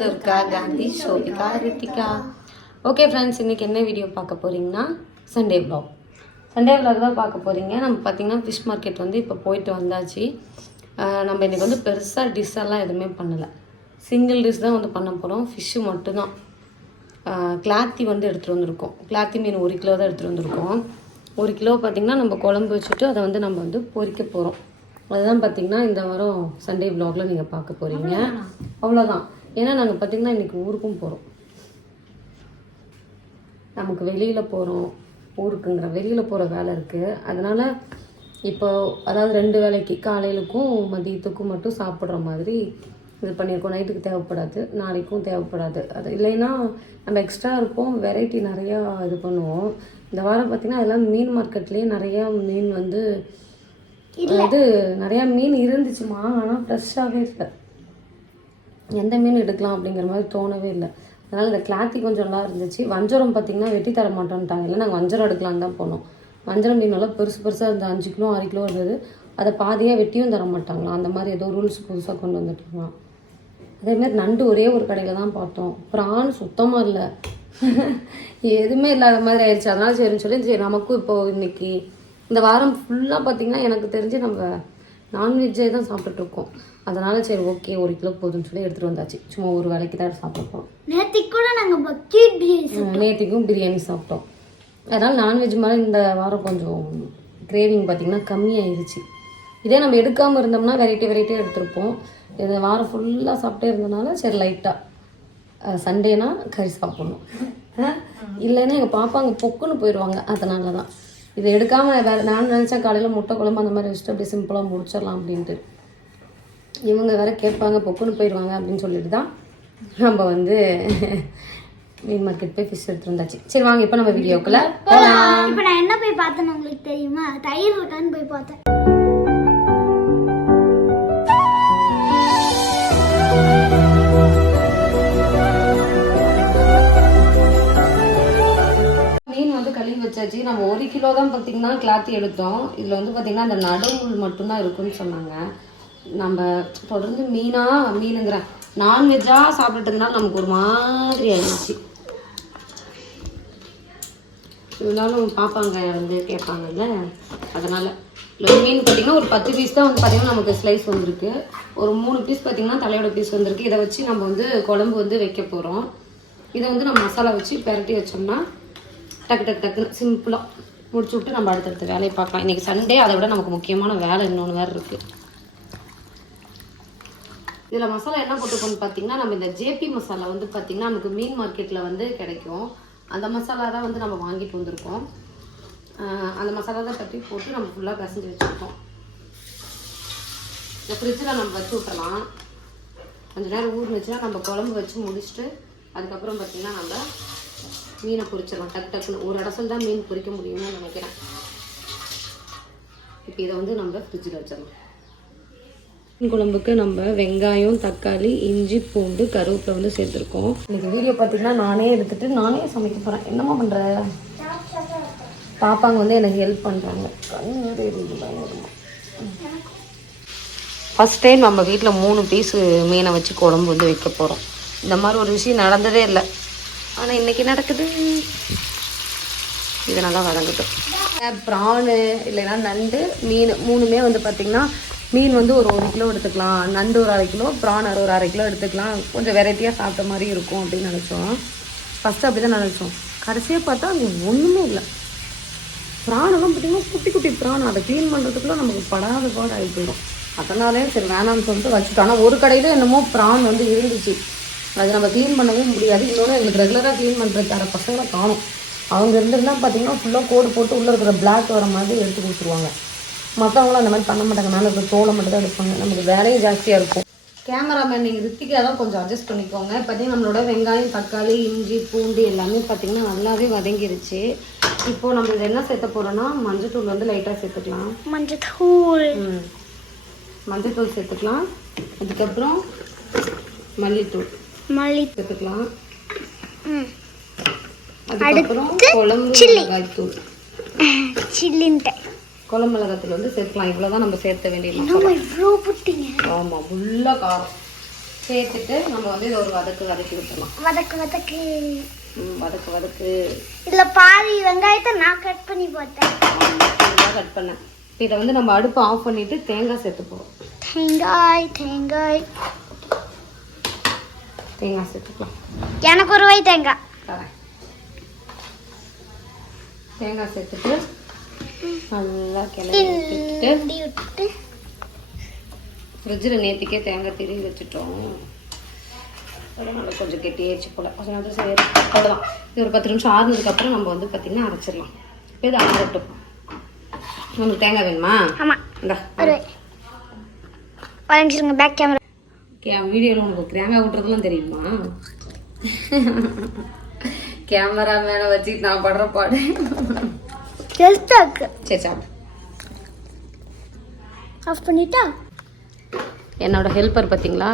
Durga Gandhi Sobika Rithika. Okay friends இன்னைக்கு என்ன video பார்க்க போறீங்கன்னா சண்டே vlog. சண்டே vlog தான் பார்க்க போறீங்க. நம்ம பார்த்தீங்கன்னா ஃபிஷ் மார்க்கெட் வந்து இப்போ போயிட்டு வந்தாச்சு. நம்ம இன்னைக்கு வந்து பெருசாக டிஷ் எல்லாம் எதுவுமே பண்ணலை. சிங்கிள் டிஷ் தான் வந்து பண்ண போகிறோம் ஃபிஷ்ஷு மட்டும்தான். கிளாத்தி வந்து எடுத்துகிட்டு வந்திருக்கோம். கிளாத்தி மீன் ஒரு கிலோ தான் எடுத்துகிட்டு வந்திருக்கோம். ஒரு கிலோ பார்த்திங்கன்னா நம்ம குழம்பு வச்சுட்டு அதை வந்து நம்ம வந்து பொரிக்க போகிறோம் அதுதான் பார்த்திங்கன்னா இந்த வாரம் சண்டே vlogல நீங்கள் பார்க்க போகிறீங்க அவ்வளோதான் ஏன்னா நாங்கள் பார்த்திங்கன்னா இன்றைக்கி ஊருக்கும் போகிறோம் நமக்கு வெளியில் போகிறோம் ஊருக்குங்கிற வெளியில் போகிற வேலை இருக்குது அதனால் இப்போ அதாவது ரெண்டு வேளைக்கு காலையிலுக்கும் மதியத்துக்கும் மட்டும் சாப்பிட்ற மாதிரி இது பண்ணியிருக்கோம் நைட்டுக்கு தேவைப்படாது நாளைக்கும் தேவைப்படாது. அது இல்லைன்னா நம்ம எக்ஸ்ட்ரா இருப்போம். வெரைட்டி நிறையா இது பண்ணுவோம். இந்த வாரம் பார்த்திங்கன்னா அதெல்லாம் மீன் மார்க்கெட்லேயே நிறையா மீன் வந்து இது நிறையா மீன் இருந்துச்சுமா? ஆனால் ஃப்ரெஷ்ஷாகவே இல்லை. எந்த மீன் எடுக்கலாம் அப்படிங்கிற மாதிரி தோணவே இல்லை. அதனால் இந்த கிளாத்தி கொஞ்சம் நல்லா இருந்துச்சு. வஞ்சரம் பார்த்திங்கன்னா வெட்டி தர மாட்டோம்ட்டாங்க இல்லை நாங்கள் வஞ்சரம் எடுக்கலான்னு தான் போனோம். வஞ்சரம் மீன் நல்லா பெருசு பெருசாக இருந்தது. அஞ்சு கிலோ ஆறு கிலோ இருந்தது. அதை பாதியாக வெட்டியும் தர மாட்டாங்களாம் அந்த மாதிரி ஏதோ ரூல்ஸ் புதுசாக கொண்டு வந்துட்டாங்களாம் அதேமாதிரி நண்டு ஒரே ஒரு கடையில் தான் பார்த்தோம். ப்ரான் சுத்தமாக இல்லை. எதுவுமே இல்லாத மாதிரி ஆயிடுச்சு. அதனால சரின்னு சொல்லி சரி நமக்கும் இப்போது இன்னைக்கு இந்த வாரம் ஃபுல்லாக பார்த்தீங்கன்னா எனக்கு தெரிஞ்சு நம்ம நான்வெஜ்ஜே தான் சாப்பிட்டுட்டு இருக்கோம். அதனால சரி ஓகே ஒரு கிலோ போதும்னு சொல்லி எடுத்துகிட்டு வந்தாச்சு. சும்மா ஒரு வேலைக்கு தான் சாப்பிட போகிறோம் நேத்திக்கு கூட நாங்க பக்கெட் பிரியாணி நேற்றுக்கும் பிரியாணி சாப்பிட்டோம். அதனால் நான்வெஜ் மேலே இந்த வாரம் கொஞ்சம் கிரேவிங் பார்த்திங்கன்னா கம்மியாயிருச்சு. இதே நம்ம எடுக்காமல் இருந்தோம்னா வெரைட்டி வெரைட்டியாக எடுத்திருப்போம். இந்த வாரம் ஃபுல்லாக சாப்பிட்டே இருந்தனால சரி லைட்டாக சண்டேனா கறி சாப்பிட்ணும். இல்லைன்னா எங்கள் பாப்பா அங்கே பொக்குன்னு போயிடுவாங்க அதனால தான் இதை எடுக்காமல் வேறு நான் நினச்சேன் காலையில் முட்டை குழம்பு அந்த மாதிரி வச்சுட்டு அப்படியே சிம்பிளாக முடிச்சிடலாம் அப்படின்ட்டு. இவங்க வேற கேட்பாங்க பொக்குன்னு போயிடுவாங்க அப்படின்னு சொல்லிட்டு தான் நம்ம வந்து மீன் மார்க்கெட் போய் ஃபிஷ் எடுத்துட்டு வந்தாச்சு. சரி வாங்க இப்போ நம்ம வீடியோக்குள்ள இப்ப நான் என்ன போய் பார்த்தேன்னு உங்களுக்கு தெரியுமா? தயிர் இருக்கான்னு போய் பார்த்தேன். மீன் வந்து கழுவி வச்சாச்சு. நம்ம ஒரு கிலோ தான் பார்த்தீங்கன்னா கிளாத்தி எடுத்தோம். இதில் வந்து பார்த்தீங்கன்னா அந்த நடுமுள் மட்டும்தான் இருக்குன்னு சொன்னாங்க. நம்ம தொடர்ந்து மீனா மீனுங்கிற நான்வெஜ்ஜாக சாப்பிட்டுட்டதுனால நமக்கு ஒரு மாதிரி ஆயிடுச்சு. இருந்தாலும் பார்ப்பாங்க வந்து கேட்பாங்கல்ல அதனால் மீன் பார்த்தீங்கன்னா ஒரு பத்து பீஸ் தான் வந்து பார்த்தீங்கன்னா நமக்கு ஸ்லைஸ் வந்திருக்கு. ஒரு மூணு பீஸ் பார்த்தீங்கன்னா தலையோட பீஸ் வந்திருக்கு. இதை வச்சு நம்ம வந்து குழம்பு வந்து வைக்க போகிறோம் இதை வந்து நம்ம மசாலா வச்சு பெரட்டி வச்சோம்னா டக்கு டக்கு டக்குன்னு சிம்பிளாக முடிச்சு விட்டு நம்ம அடுத்தடுத்த வேலையை பார்க்கலாம். இன்றைக்கி சண்டே அதை விட நமக்கு முக்கியமான வேலை இன்னொன்று வேறு இருக்குது இதில் மசாலா என்ன போட்டுருக்கோம்னு பார்த்தீங்கன்னா நம்ம இந்த ஜேபி மசாலா வந்து பார்த்தீங்கன்னா நமக்கு மீன் மார்க்கெட்டில் வந்து கிடைக்கும். அந்த மசாலா தான் வந்து நம்ம வாங்கிட்டு வந்திருக்கோம். அந்த மசாலா தான் தட்டி போட்டு நம்ம ஃபுல்லாக பிசைஞ்சு வச்சுருக்கோம். இந்த ஃப்ரிட்ஜில் நம்ம வச்சு விட்டுறலாம் கொஞ்ச நேரம் ஊறினுச்சுன்னா நம்ம குழம்பு வச்சு முடிச்சுட்டு அதுக்கப்புறம் பார்த்தீங்கன்னா நம்ம மீனை பொரிச்சிடலாம். டக்கு டக்குன்னு. ஒரு இடத்துல தான் மீன் பொரிக்க முடியும்னு நினைக்கிறேன். இப்போ இதை வந்து நம்ம ஃப்ரிட்ஜில் வச்சிடலாம். குழம்புக்கு நம்ம வெங்காயம் தக்காளி இஞ்சி பூண்டு கருவேப்பிலை வந்து சேர்த்துருக்கோம். இன்னைக்கு வீடியோ பார்த்தீங்கன்னா நானே எடுத்துட்டு நானே சமைக்க போகிறேன் என்னம்மா பண்ணுற பாப்பாங்க வந்து எனக்கு ஹெல்ப் பண்ணுறாங்க ஃபஸ்ட் டைம் நம்ம வீட்டில் மூணு பீஸு மீனை வச்சு குழம்பு வந்து வைக்க போகிறோம் இந்த மாதிரி ஒரு விஷயம் நடந்ததே இல்லை. ஆனால் இன்னைக்கு நடக்குது. இது நல்லா வதங்கட்டும் ப்ரானு இல்லைன்னா நண்டு மீன் மூணுமே வந்து பார்த்திங்கன்னா மீன் வந்து ஒரு ஒரு கிலோ எடுத்துக்கலாம். நண்டு ஒரு அரை கிலோ ப்ரான் ஒரு ஒரு அரை கிலோ எடுத்துக்கலாம். கொஞ்சம் வெரைட்டியாக சாப்பிட்ட மாதிரி இருக்கும் அப்படின்னு நினச்சோம். ஃபஸ்ட்டு அப்படி தான் நினச்சோம். கடைசியாக பார்த்தா அங்கே ஒன்றுமே இல்லை. ப்ராணெல்லாம் பார்த்தீங்கன்னா குட்டி குட்டி ப்ராணம் அதை க்ளீன் பண்ணுறதுக்குள்ளே நமக்கு படாத பாடு ஆகி போயிடும். அதனாலே சரி வேணாம்னு சொல்லிட்டு வச்சுட்டோம். ஆனால் ஒரு கடையில் என்னமோ ப்ரான் வந்து இருந்துச்சு. அது நம்ம க்ளீன் பண்ணவே முடியாது. இன்னொன்று எங்களுக்கு ரெகுலராக க்ளீன் பண்ணுறது தர பசங்களை காணும். அவங்க இருந்திருந்தா பார்த்தீங்கன்னா ஃபுல்லாக கோடு போட்டு உள்ளே இருக்கிற பிளாக் வர மாதிரி எடுத்து கொடுத்துருவாங்க. மற்றவங்களும் அந்த மாதிரி பண்ண மாட்டாங்க. மேலே இருக்கிற தோலை மட்டும் தான் எடுப்பாங்க. நமக்கு வேலையும் ஜாஸ்தியாக இருக்கும். கேமராமேன் நீங்கள் ரித்திகா தான் கொஞ்சம் அட்ஜஸ்ட் பண்ணிக்கோங்க. பார்த்தீங்கன்னா நம்மளோட வெங்காயம் தக்காளி இஞ்சி பூண்டு எல்லாமே பார்த்தீங்கன்னா நல்லாவே வதங்கிருச்சு. இப்போது நம்ம இதில் என்ன சேர்த்த போகிறோன்னா மஞ்சத்தூள் வந்து லைட்டாக சேர்த்துக்கலாம். மஞ்சள் தூள் ம். மஞ்சத்தூள் சேர்த்துக்கலாம். அதுக்கப்புறம் மல்லித்தூள் மல்லி சேர்த்துக்கலாம். அதுக்கப்புறம் குழம்பு மிளகாய்த்தூள். சில்லின்ட்டு குழம்பு மிளகாத்தூள் வந்து சேர்க்கலாம் இவ்வளோதான் நம்ம சேர்த்த வேண்டிய இவ்வளோ ஆமாம் ஃபுல்லாக காரம். சேர்த்துட்டு நம்ம வந்து இது ஒரு வதக்கு வதக்கி விட்டுறலாம். வதக்கு வதக்கு. வதக்கு வதக்கு. இதுல பாதி வெங்காயத்தை நான் கட் பண்ணி போட்டேன். கட் பண்ணேன். இதை வந்து நம்ம அடுப்பை ஆஃப் பண்ணிட்டு தேங்காய் சேர்த்து போகிறோம் தேங்காய் தேங்காய். தேங்காய் சேர்த்துக்கலாம். எனக்கு ஒரு வை தேங்காய். தேங்காய் சேர்த்துட்டு நல்லா கிளறி விட்டுட்டு. ஃப்ரிட்ஜில் நேற்றுக்கே தேங்காய் திருவி வச்சுட்டோம். அதனால் கொஞ்சம் கெட்டியாச்சு போல். நேரத்தில் சரி அவ்வளோதான் இது ஒரு பத்து நிமிஷம் ஆறுனதுக்கப்புறம் நம்ம வந்து பார்த்திங்கன்னா அரைச்சிடலாம். இப்போ இது அரைச்சிட்டோம் உங்களுக்கு தேங்காய் வேணுமா? ஆமா. இந்தா பேக் கேமரா கே வீடியோவில் உனக்கு தேங்காய் விட்டுறதுலாம் தெரியுமா? கேமரா மேலே வச்சுட்டு நான் படுற பாடு. ஜெஸ்டாக்கு சரி சாப்பிடு ஆஃப் பண்ணிட்டா? என்னோட ஹெல்ப்பர் பார்த்தீங்களா?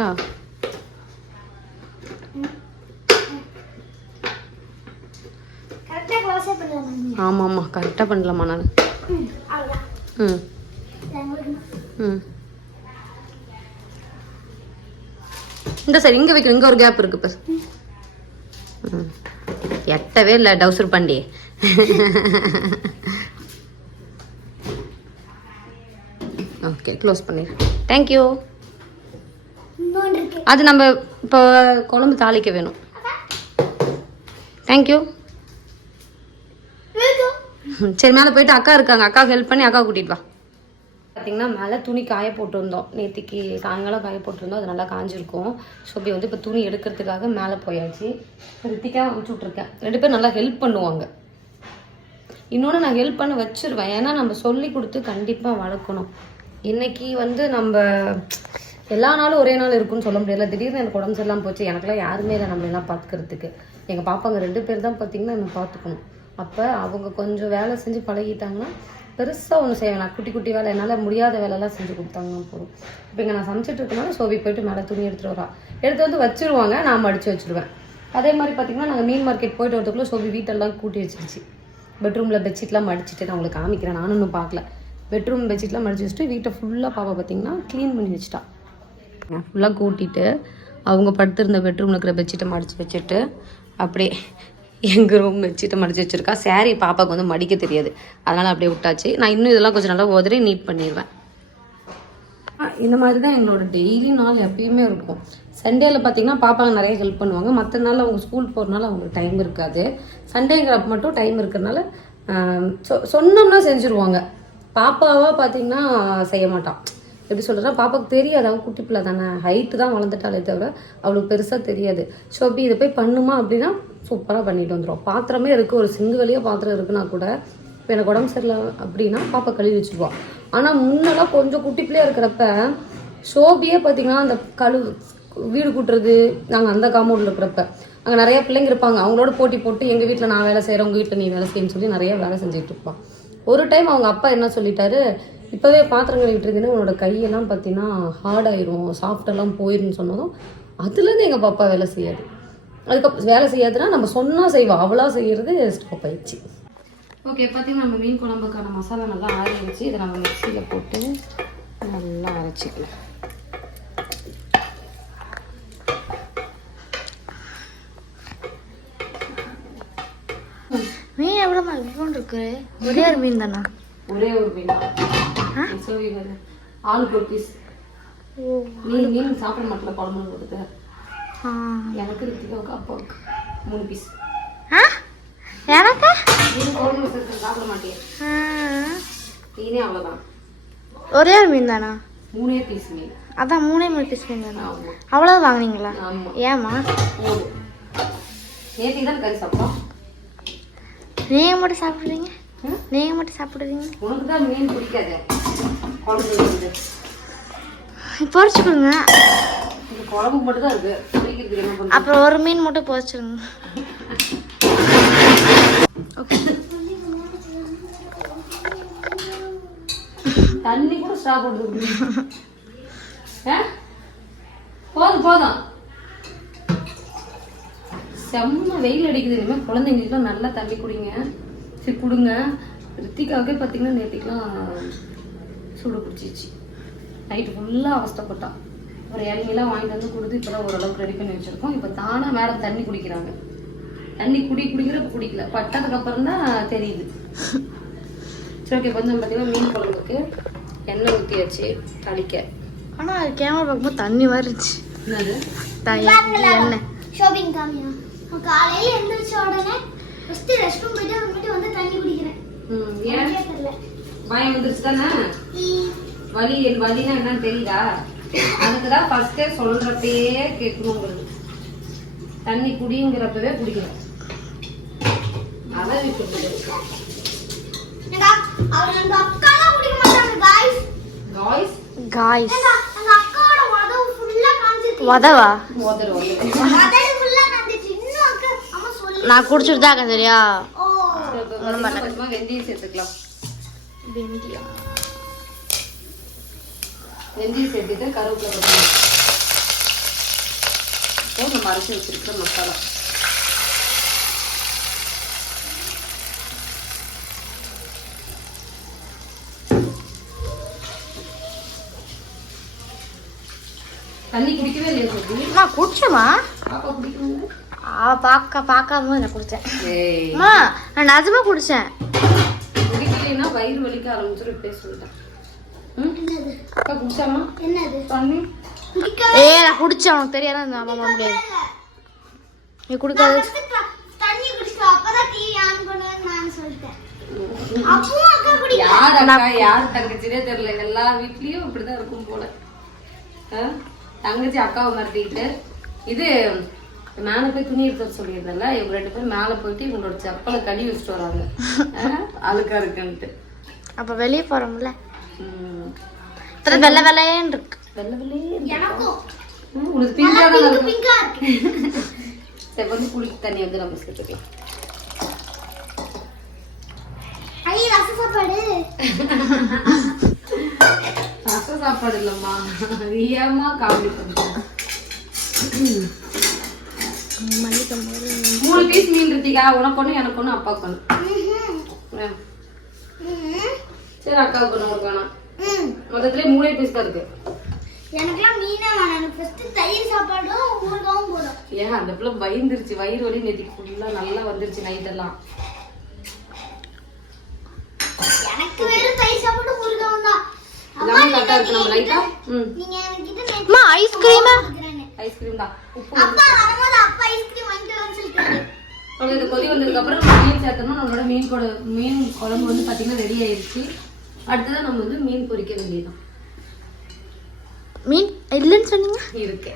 ஆமாம் ஆமாம் கரெக்டாக பண்ணலாமா நான் ம் ம். இந்த சரி இங்கே வைக்கணும். இங்கே ஒரு கேப் இருக்கு இப்போ எட்டவே இல்லை டவுசர் பண்டி. ஓகே க்ளோஸ் பண்ணிடு தேங்க்யூ அது நம்ம இப்போ குழம்பு தாளிக்க வேணும். தேங்க்யூ சரி மேலே போயிட்டு அக்கா இருக்காங்க. அக்காவுக்கு ஹெல்ப் பண்ணி அக்கா கூட்டிகிட்டு வா. பார்த்தீங்கன்னா மேலே துணி காய போட்டிருந்தோம். நேற்றுக்கு சாயங்காலம் காய போட்டிருந்தோம். அது நல்லா காஞ்சிருக்கும். ஸோ அப்படி வந்து இப்போ துணி எடுக்கிறதுக்காக மேலே போயாச்சு. ரித்திக்காக அனுப்பிச்சி விட்ருக்கேன் ரெண்டு பேரும் நல்லா ஹெல்ப் பண்ணுவாங்க. இன்னொன்று நான் ஹெல்ப் பண்ண வச்சிருவேன். ஏன்னா நம்ம சொல்லி கொடுத்து கண்டிப்பாக வளர்க்கணும். இன்னைக்கு வந்து நம்ம எல்லா நாளும் ஒரே நாள் இருக்குன்னு சொல்ல முடியல. திடீர்னு எனக்கு உடம்பு சரியில்லாமல் போச்சு. எனக்குலாம் யாருமே இல்லை நம்ம எல்லாம் பார்த்துக்கிறதுக்கு. எங்கள் பாப்பாங்க ரெண்டு பேர் தான் பார்த்தீங்கன்னா என்ன பார்த்துக்கணும். அப்போ அவங்க கொஞ்சம் வேலை செஞ்சு பழகிட்டாங்கன்னா பெருசாக ஒன்று செய்ய வேணாம். குட்டி குட்டி வேலை. என்னால் முடியாத வேலைலாம் செஞ்சு கொடுத்தாங்கன்னா போதும். இப்போ இங்கே நான் சமைச்சிட்டு இருக்கனால சோபி போயிட்டு மேலே துணி எடுத்துகிட்டு வரா. எடுத்து வந்து வச்சுருவாங்க. நான் மடித்து வச்சிருவேன். அதே மாதிரி பார்த்தீங்கன்னா நாங்கள் மீன் மார்க்கெட் போயிட்டு வரதுக்குள்ளே சோபி வீட்டெல்லாம் கூட்டி வச்சிருச்சு. பெட்ரூமில் பெட்ஷீட்லாம் மடிச்சுட்டு நான் உங்களுக்கு காமிக்கிறேன். நானும் இன்னும் பார்க்கல. பெட்ரூம் பெட்ஷீட்லாம் மடிச்சு வச்சுட்டு வீட்டை ஃபுல்லாக பாப்பா பார்த்தீங்கன்னா க்ளீன் பண்ணி வச்சுட்டா. ஃபுல்லாக கூட்டிட்டு அவங்க படுத்திருந்த பெட்ரூமில் இருக்கிற பெட்ஷீட்டை மடித்து வச்சுட்டு அப்படியே எங்கள் ரூம் வச்சுட்டு மடிச்சு வச்சுருக்கா. saree பாப்பாவுக்கு வந்து மடிக்க தெரியாது. அதனால் அப்படியே விட்டாச்சு. நான் இன்னும் இதெல்லாம் கொஞ்சம் நல்லா உதறி நீட் பண்ணிடுவேன் இந்த மாதிரி தான் எங்களோட டெய்லி நாள் எப்பயுமே இருக்கும். சண்டேயில் பார்த்தீங்கன்னா பாப்பாங்க நிறைய ஹெல்ப் பண்ணுவாங்க. மற்ற நாள் அவங்க ஸ்கூல் போகிறனால அவங்களுக்கு டைம் இருக்காது. சண்டேங்கிறப்ப மட்டும் டைம் இருக்கிறனால சொ- சொன்னோம்னா செஞ்சுருவாங்க. பாப்பாவாக பார்த்தீங்கன்னா செய்ய மாட்டான் எப்படி சொல்கிறேன்னா பாப்பாவுக்கு தெரியாது. அவள் குட்டி பிள்ளை தானே. ஹைட்டு தான் வளர்ந்துட்டாலே தவிர அவளுக்கு பெருசாக தெரியாது. ஸோ அப்படி இதை போய் பண்ணுமா அப்படின்னா சூப்பராக பண்ணிட்டு வந்துடும் பாத்திரமே இருக்குது ஒரு சிங்கு வழியாக பாத்திரம் இருக்குன்னா கூட இப்போ எனக்கு உடம்பு சரியில்லை அப்படின்னா பாப்பா கழுவி வச்சுருவா. ஆனால் முன்னெல்லாம் கொஞ்சம் குட்டி பிள்ளையாக இருக்கிறப்ப ஷோபியே பார்த்தீங்கன்னா அந்த கழு வீடு கூட்டுறது நாங்கள் அந்த காம்பவுண்டில் இருக்கிறப்ப. அங்கே நிறைய பிள்ளைங்க இருப்பாங்க. அவங்களோட போட்டி போட்டு எங்கள் வீட்டில் நான் வேலை செய்கிறேன் உங்கள் வீட்டில் நீ வேலை செய்யணும்னு சொல்லி நிறைய வேலை செஞ்சுட்டு இருப்பான் ஒரு டைம் அவங்க அப்பா என்ன சொல்லிட்டாரு இப்போவே பாத்திரம் கழுவிட்டு இருந்தீங்கன்னா உன்னோட கையெல்லாம் பார்த்தீங்கன்னா ஹார்ட் ஆயிரும். சாஃப்டெல்லாம் போயிருன்னு சொன்னதும் அதுலேருந்து எங்கள் பாப்பா வேலை செய்யாது. அதுக்கப்புறம் வேலை செய்யாதுன்னா நம்ம சொன்னால் செய்வா அவளாக செய்கிறது ஸ்டாப் ஆயிடுச்சு. ஓகே பார்த்தீங்கன்னா நம்ம மீன் குழம்புக்கான மசாலா நல்லா ஆறிடுச்சு. இதை நம்ம மிக்சியில் போட்டு நல்லா அரைச்சிக்கலாம். மீன் எவ்வளோமா இவ்வளோ இருக்கு. ஒரே ஒரு மீன் தானா? ஒரே ஒரு மீன்? தான் ஆளுக்கு ஒரு பீஸ் மீன் மீன் சாப்பிட மாட்டல குழம்பு கொடுத்து எனக்கு ரித்திகாவுக்கு அப்பாவுக்கு மூணு பீஸ் ஆ? எனக்கு சாப்பிட மாட்டேன் ஆ. மீனே அவ்வளோதான் ஒரே ஒரு மீன் தானா? மூணே பீஸ் மீன். அதான் மூணே மூணு பீஸ் மீன் தானா? அவ்வளோ வாங்குனீங்களா? மூணு. நேற்று தான் கறி சாப்பிட்டோம் நீங்கள் மட்டும் சாப்பிடுறீங்க? நீங்கள் மட்டும் சாப்பிடுறீங்க? உனக்கு தான் மீன் பிடிக்காது? குழம்பு வந்து பொரிச்சு கொடுங்க இந்த குழம்பு மட்டும் தான் இருக்கு. பிடிக்கிறதுக்கு என்ன பண்ணுறது அப்புறம் ஒரு மீன் மட்டும் போச்சுங்க தண்ணி கூட ஸ்டாப் பண்ணுறது போதும் போதும். செம்ம வெயில் அடிக்குது. இனிமேல் குழந்தைங்களுக்குலாம் நல்லா தண்ணி குடிங்க. சரி கொடுங்க. ரித்திகாவுக்கே பார்த்தீங்கன்னா நேற்றுக்கெலாம் சூடு பிடிச்சிச்சு நைட்டு ஃபுல்லாக அவஸ்தைப்பட்டான் ஒரு இளநிலாம் வாங்கிட்டு வந்து கொடுத்து இப்போதான் ஓரளவுக்கு ரெடி பண்ணி வச்சிருக்கோம். இப்போ தானா மேடம் தண்ணி குடிக்கிறாங்க. தண்ணி குடி குடிக்கிறப்ப குடிக்கல. பட்டதுக்கு அப்புறம் தான் தெரியுது. சரி ஓகே இப்போ வந்து பார்த்தீங்கன்னா மீன் குழம்புக்கு எண்ணெய் ஊற்றியாச்சு தளிக்க. ஆனா கேமரா பார்க்கும்போது தண்ணி த- எண்ணெய். ஷாப்பிங் காமியா? நான் காலையில எந்திரிச்ச உடனே ஃபர்ஸ்ட் ரெஸ்ட் ரூம் போயிட்டு அப்புறமேட்டு வந்து தண்ணி குடிக்கிறேன். ம், ஏன்? பயம் வந்துருச்சு தானே. வலி வலினா என்னன்னு தெரியுதா? அதுக்கு தான் ஃபர்ஸ்டே சொல்றப்பயே கேட்கணும் உங்களுக்கு. தண்ணி குடிங்கிறப்பவே குடிக்கணும். அக்காவோட உதவு நான் குடிச்சிட்டு தான் இருக்கேன் சரியா? ஓ. கொஞ்சமா வெந்தயம் சேர்த்துக்கலாம். வெந்தியம். வெந்தயம் சேர்த்துட்டு கருவேப்பிலை கொத்தமல்லி இப்போ நம்ம அரைச்சி வச்சிருக்கிற மசாலா. தண்ணி குடிக்கவே இல்லையா சொல்லி நான் குடிச்சேம்மா. பாப்பா அவ பார்க்க பார்க்காம நான் குடிச்சேன். அம்மா நான் நிஜமா குடிச்சேன். குடிக்கலைன்னா வயிறு வலிக்க ஆரம்பிச்சிடும் இப்படியே சொல்லிட்டேன் ம் என்னது அக்கா குடிச்சாமா என்னது? தண்ணி? ஏ நான் குடிச்சேன். உனக்கு தெரியாதா இந்த அம்மா முடியாது. நீ குடிக்காத. தண்ணி குடிச்சோம் அப்பதான் டிவி ஆன் பண்ணுவேன்னு நான் சொல்லிட்டேன். அப்பவும் அக்கா குடிக்கல. யார் அக்கா? யார் தங்கச்சினே தெரியல. எல்லா வீட்லயும் இப்படிதான் இருக்கும் போல? தங்கச்சி அக்காவை மறட்டிக்கிட்டு இது மேலே போய் துணி எடுத்து வர சொல்லியிருந்தேன்ல. இவங்க ரெண்டு பேரும் மேலே போயிட்டு இவங்களோட செப்பலை கழுவி வச்சுட்டு வராங்க? அழுக்கா இருக்குன்ட்டு. அப்ப வெளியே. இத்தனை வெள்ளை வெள்ளையன்னு இருக்கு. வெள்ளை வெள்ளையே உனக்கு பிங்கா தான் பிங்க் இருக்கு. சரி வந்து குளிக்க தண்ணி வந்து நம்ம சேர்த்துக்கலாம் ஐய ரச சாப்பாடு. ரச சாப்பாடு இல்லம்மா. ஏமா காமெடி பண்ணுறேன் மூணு பீஸ் மீன் இருத்திக்கா உனக்கு ஒன்று எனக்கு ஒன்று அப்பாவுக்கு ஒன்று. சரி அக்காவுக்கு ஒன்று வேணாம் ம். மொத்தத்துல மூணே பீஸ் தான் இருக்கு. எனக்குலாம் மீனே வேணாம். எனக்கு ஃபர்ஸ்ட் தயிர் சாப்பாடும் ஊறுகாவும் போதும். ஏன் அந்த பிள்ளை பயந்துருச்சு. வயிறு வலி நேற்றுக்கு ஃபுல்லாக நல்லா வந்துருச்சு நைட் எல்லாம். எனக்கு வெறும் தயிர் சாப்பாடும் ஊறுகாவும் தான். அம்மா, எல்லாமே நீங்க- கரெக்டாக இருக்கு. நம்ம லைட்டா ம். நீங்க என்கிட்ட நேத்து அம்மா ஐஸ்கிரீமா தான். அப்பா வரும்போது அப்பா ஐஸ்கிரீம் சொல்லிட்டாரு. இது கொதி வந்ததுக்கு அப்புறம் நம்ம மீன் சேர்த்தோம்னா நம்மளோட மீன் கொட மீன் குழம்பு வந்து பார்த்தீங்கன்னா ரெடி ஆயிருச்சு. அடுத்ததான் நம்ம வந்து மீன் பொரிக்க வேண்டியதுதான். மீன் இல்லைன்னு சொன்னீங்க? இருக்கு.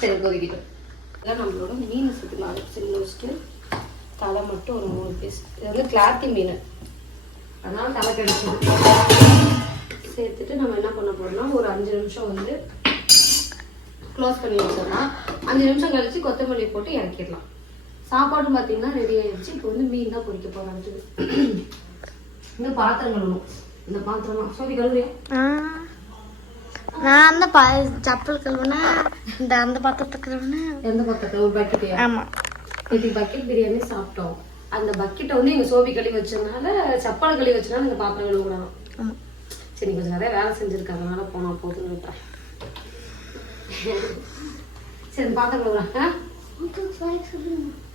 சரி கொதிக்கிட்டோம் இதான் நம்மளோட மீன் சேர்த்துக்கலாம் சின்ன வச்சுட்டு தலை மட்டும் ஒரு மூணு பீஸ் இது வந்து கிளாத்தி மீன். அதனால தலை கிடைச்சது சேர்த்துட்டு நம்ம என்ன பண்ண போறோம்னா ஒரு அஞ்சு நிமிஷம் வந்து க்ளோஸ் பண்ணி வச்சிடலாம். அஞ்சு நிமிஷம் கழிச்சு கொத்தமல்லி போட்டு இறக்கிடலாம். சாப்பாடும் பார்த்தீங்கன்னா ரெடி ஆயிடுச்சு. இப்போ வந்து மீன் தான் பொரிக்க போகிறோம் இந்த பாத்திரம் கழுவணும் இந்த பாத்திரம்? சோதி கழுவுறியா? ஆ. நான் அந்த பா செப்பல் கழுவுனா இந்த அந்த பாத்திரத்தை கழுவுனா. எந்த பக்கத்தை ஒரு பக்கெட்டையா? ஆமா. இது பக்கெட் பிரியாணி சாப்பிட்டோம். அந்த பக்கெட்டை வந்து எங்க சோபி கழுவி வச்சதுனால சப்பளை கழுவி வச்சனால இந்த பாத்திரம் கழுவுறாங்க ஆமா. சரி கொஞ்சம் நிறைய வேலை செஞ்சிருக்காங்க அதனால போனா போதுன்னு விட்டுறேன். சரி பாத்திரம் கழுவுறேன்.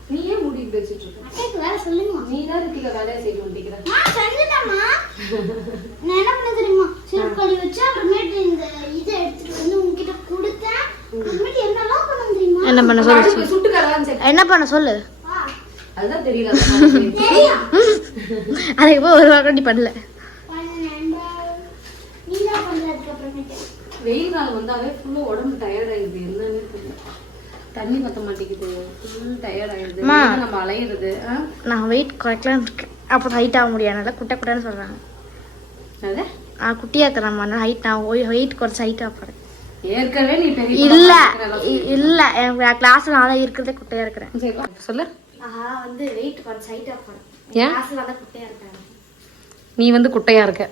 நீ ஏன் முடிவு பேசிட்டு இருக்க. அக்காக்கு வேற சொல்லுங்க நீ தான் இருக்க வேலையை செய்ய மாட்டேங்கிற நான் செஞ்சுட்டேம்மா நான் என்ன பண்ண தெரியுமா? கழுவி வச்சு அப்புறமேட்டு இந்த இதை எடுத்துட்டு வந்து உங்ககிட்ட கொடுத்தேன். அப்புறமேட்டு என்னெல்லாம் பண்ண தெரியுமா என்ன பண்ண சொல்லு? சுட்டு கலவான்னு சரி. என்ன பண்ண சொல்லு? அதுதான் தெரியல அதுக்கு போய் ஒரு வாட்டி பண்ணல. வெயில் காலம் வந்தாலே ஃபுல்லா உடம்பு டயர்ட் ஆயிடுது என்னன்னு தெரியல. தண்ணி பத்த மாட்டேங்குது. ஃபுல் டயர்ட் ஆயிடுது. அம்மா. வெளில நம்ம அலையிறது. ஆ? நான் வெயிட் குறைக்கலான்னு இருக்கேன். அப்புறம் ஹைட் ஆக முடியாது. குட்டை குட்டைன்னு சொல்றாங்க. அது நான் குட்டியா இருக்கிறேன் ஹைட் நான் வெயிட் குறைச்சி ஹைட் ஆக போறேன். ஏற்கனவே நீ பெரிய இல்ல. இல்ல. எனக்கு கிளாஸ்ல நான் தான் இருக்கிறதே குட்டையா இருக்கிறேன். சொல்லு. நான் வந்து வெயிட் குறைச்சி ஹைட் ஆக போறேன். கிளாஸ்ல தான் குட்டையா இருக்கேன். நீ வந்து குட்டையா இருக்க.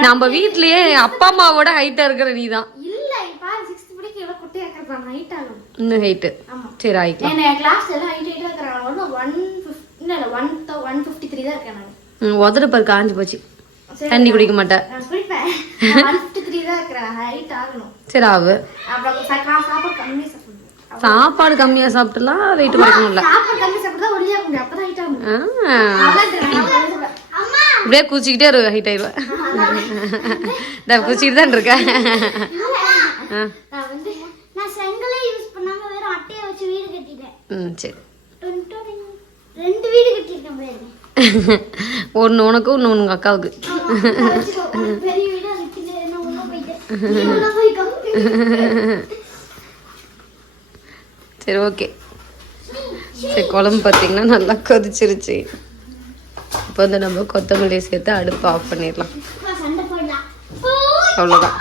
நம்ம வீட்லயே அப்பா அம்மாவோட ஹைட்டா இருக்கிற நீ தான் இல்ல இப்ப சிக்ஸ்த் படிக்க ஹைட் ஆகும் இன்னும் ஹைட்டு ஆமா. சரி ஆயிக்கலாம் என் கிளாஸ்ல எல்லாம் ஹைட் ஹைட்டா இருக்கிறாங்க வந்து ஒன் இல்ல இல்ல ஒன் ஒன் ஃபிஃப்டி த்ரீ தான் இருக்கேன் நான். பாரு காஞ்சு போச்சு. தண்ணி குடிக்க மாட்டேன். ஃபிஃப்டி ஹைட் சரி ஆகு சாப்பாடு கம்மியாக சாப்பிட்டுலாம் வெயிட் குறைக்கணும்ல. சாப்பாடு கம்மி சாப்பிட்டா ஒல்லியாக முடியும் அப்போ தான் ஹைட் ஆகும். ஆ. அதான் தெரியும், நான் சொல்லுவேன். அம்மா. இப்படியே குச்சிக்கிட்டே இரு ஹைட் ஆயிடுவேன். குச்சிக்கிட்டு தான் இருக்கேன். ஆ நான் செங்கலே யூஸ் பண்ணாம வெறும் அட்டையை வச்சு வீடு கட்டிட்டேன். ம் சரி. ரெண்டு வீடு கட்டியிருக்கேன் பாருங்க ஒன்று உனக்கு ஒன்று உங்கள் அக்காவுக்கு. பெரிய வீடு அதுக்கு நான் உள்ள போயிட்டேன். சரி ஓகே. சரி குழம்பு பார்த்தீங்கன்னா நல்லா கொதிச்சிருச்சு. இப்போ வந்து நம்ம கொத்தமல்லி சேர்த்து அடுப்பு ஆஃப் பண்ணிடலாம். அவ்வளோதான்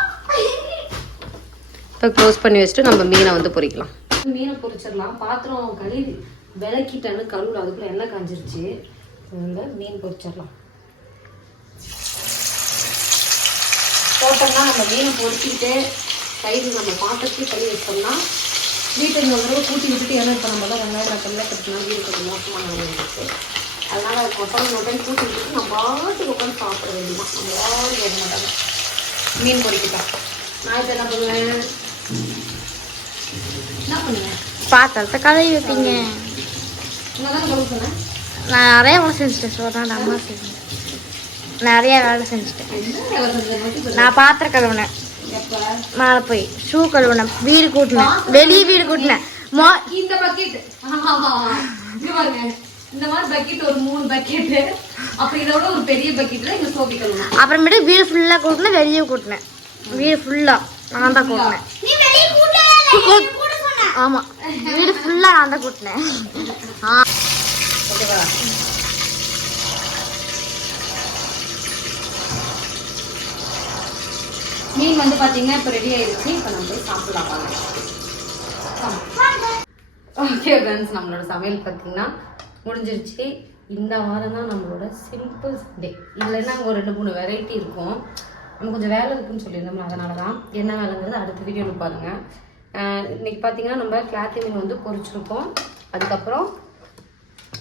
க்ளோஸ் பண்ணி வச்சுட்டு நம்ம மீனை வந்து பொரிக்கலாம் மீனை பொரிச்சிடலாம் பாத்திரம் கழுவி விளக்கிட்டேன்னு கழுவில் அதுக்குள்ள எண்ணெய் காஞ்சிருச்சு. இந்த மீன் பொரிச்சிடலாம் போட்டோம்னா நம்ம மீனை பொரிச்சிட்டு சைடு நம்ம பாத்திரத்தையும் கழுவி வச்சோம்னா வீட்டில் இந்த தடவை கூட்டி விட்டுட்டு ஏன்னா இப்போ நம்ம தான் வெங்காயம் தக்காளிலாம் கட்டினா வீடு கொஞ்சம் மோசமான இருக்குது அதனால் அது கொத்தமல்லி கூட்டி விட்டுட்டு நம்ம பாட்டுக்கு உட்காந்து சாப்பிட வேண்டியதான் நம்ம யாரும் கேட்க மாட்டாங்க. மீன் பொரிக்கிட்டோம் நான் இப்போ என்ன பண்ணுவேன்? பாத்திரத்தை கழுவி வைப்பீங்க. நான் நிறைய வேலை செஞ்சுட்டேன் சொல்கிறேன் அம்மா செஞ்சேன் நிறைய வேலை செஞ்சுட்டேன். நான் பாத்திரம் கழுவினேன். மேலே போய் ஷூ கழுவினேன் வீடு கூட்டினேன். வெளியே வீடு கூட்டினேன். மோ இந்த பக்கெட் இந்த மாதிரி பக்கெட் ஒரு மூணு பக்கெட் அப்ப இதோட ஒரு பெரிய பக்கெட்ல இங்க சோப்பி கழுவணும் அப்புறமேட்டு வீடு ஃபுல்லாக கூட்டினேன் வெளியே கூட்டினேன். வீடு ஃபுல்லாக நான் தான் கூட்டினேன். நீ வெளியே கூட்டல கூட சொன்ன. ஆமாம் வீடு ஃபுல்லாக நான் தான் கூட்டினேன். ஆ. மீன் வந்து பாத்தீங்கன்னா இப்போ ரெடி ஆயிடுச்சு இப்போ நம்ம போய் சாப்பிடலாம் வாங்க. ஓகே ஃப்ரெண்ட்ஸ் நம்மளோட சமையல் பார்த்தீங்கன்னா முடிஞ்சிருச்சு. இந்த வாரம் தான் நம்மளோட சிம்பிள் டே இல்லைன்னா அங்கே ஒரு ரெண்டு மூணு வெரைட்டி இருக்கும். நம்ம கொஞ்சம் வேலை இருக்குன்னு சொல்லியிருந்தோம் அதனால தான் என்ன வேலைங்கிறது அடுத்த வீடியோவில் பாருங்கள் இன்னைக்கு பார்த்தீங்கன்னா நம்ம கிளாத்தி மீன் வந்து பொரிச்சிருக்கோம் அதுக்கப்புறம்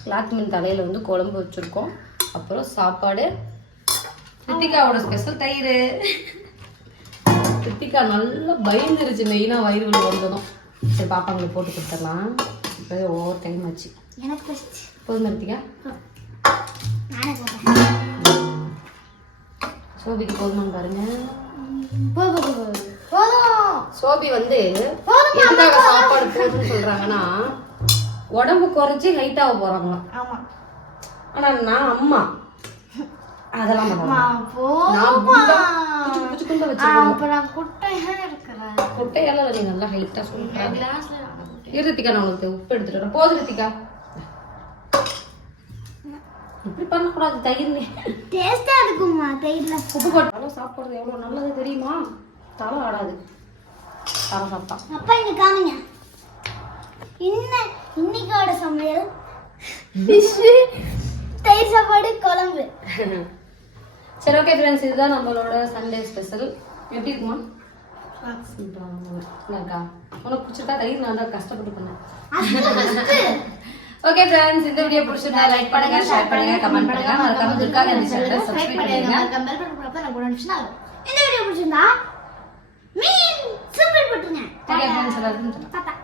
கிளாத் மீன் தலையில் வந்து குழம்பு வச்சுருக்கோம். அப்புறம் சாப்பாடு. கிருத்திகாவோட ஸ்பெஷல் தயிர். கிருத்திகா நல்லா பயந்துருச்சு மெயினாக வயிறு வலி வந்ததும். சரி பாப்பாங்களுக்கு போட்டு கொடுத்துடலாம். இப்போ ஓவர் டைம் ஆச்சு. எனக்கு போதும் போட்டேன் சோபிக்கு போதுமான்னு பாருங்க. சோபி வந்து எதுக்காக சாப்பாடு போதும்னு சொல்றாங்கன்னா உடம்பு குறைச்சி ஹைட் ஆக போறாங்களாம் ஆனா நான் அம்மா. அதெல்லாம் பண்ண மாட்டேன். நான் போதும் குண்டா, குச்சு குச்சு குண்டா வச்சிருக்கேன். அப்போ நான் குட்டையாக இருக்கிறேன். குட்டையால நீ நல்லா ஹைட்டா சொல்றேன் இருத்திக்கா நான் உங்களுக்கு உப்பு எடுத்துட்டு வரேன். போதும் ரித்திகா. இப்படி பண்ணக்கூடாது தயிர். டேஸ்டா இருக்குமா தயிர்ல உப்பு போட்டாலும் சாப்பிட்றது எவ்வளோ நல்லது தெரியுமா? தலை ஆடாது. தலை சாப்பிட்டா. அப்பா இங்க காமிங்க. இன்ன இன்னைக்கோட சமையல்? ஃபிஷ் தயிர் சாப்பாடு குழம்பு. சரி ஓகே ஃப்ரெண்ட்ஸ் இதுதான் நம்மளோட சண்டே ஸ்பெஷல் எப்படி இருக்குமா? இருக்கா உனக்கு பிடிச்சிருக்கா தயிர்? நான் தான் கஷ்டப்பட்டு பண்ணேன். ஓகே ஃப்ரெண்ட்ஸ் இந்த வீடியோ பிடிச்சிருந்தா லைக் பண்ணுங்க ஷேர் பண்ணுங்க கமெண்ட் பண்ணுங்க. மறக்காம துர்கா காந்தி சேனலை சப்ஸ்கிரைப் பண்ணுங்க. இந்த வீடியோ பிடிச்சிருந்தா மீன் சிம்பிள் போட்டுருங்க. ஓகே ஃப்ரெண்ட்ஸ் எல்லாருக்கும்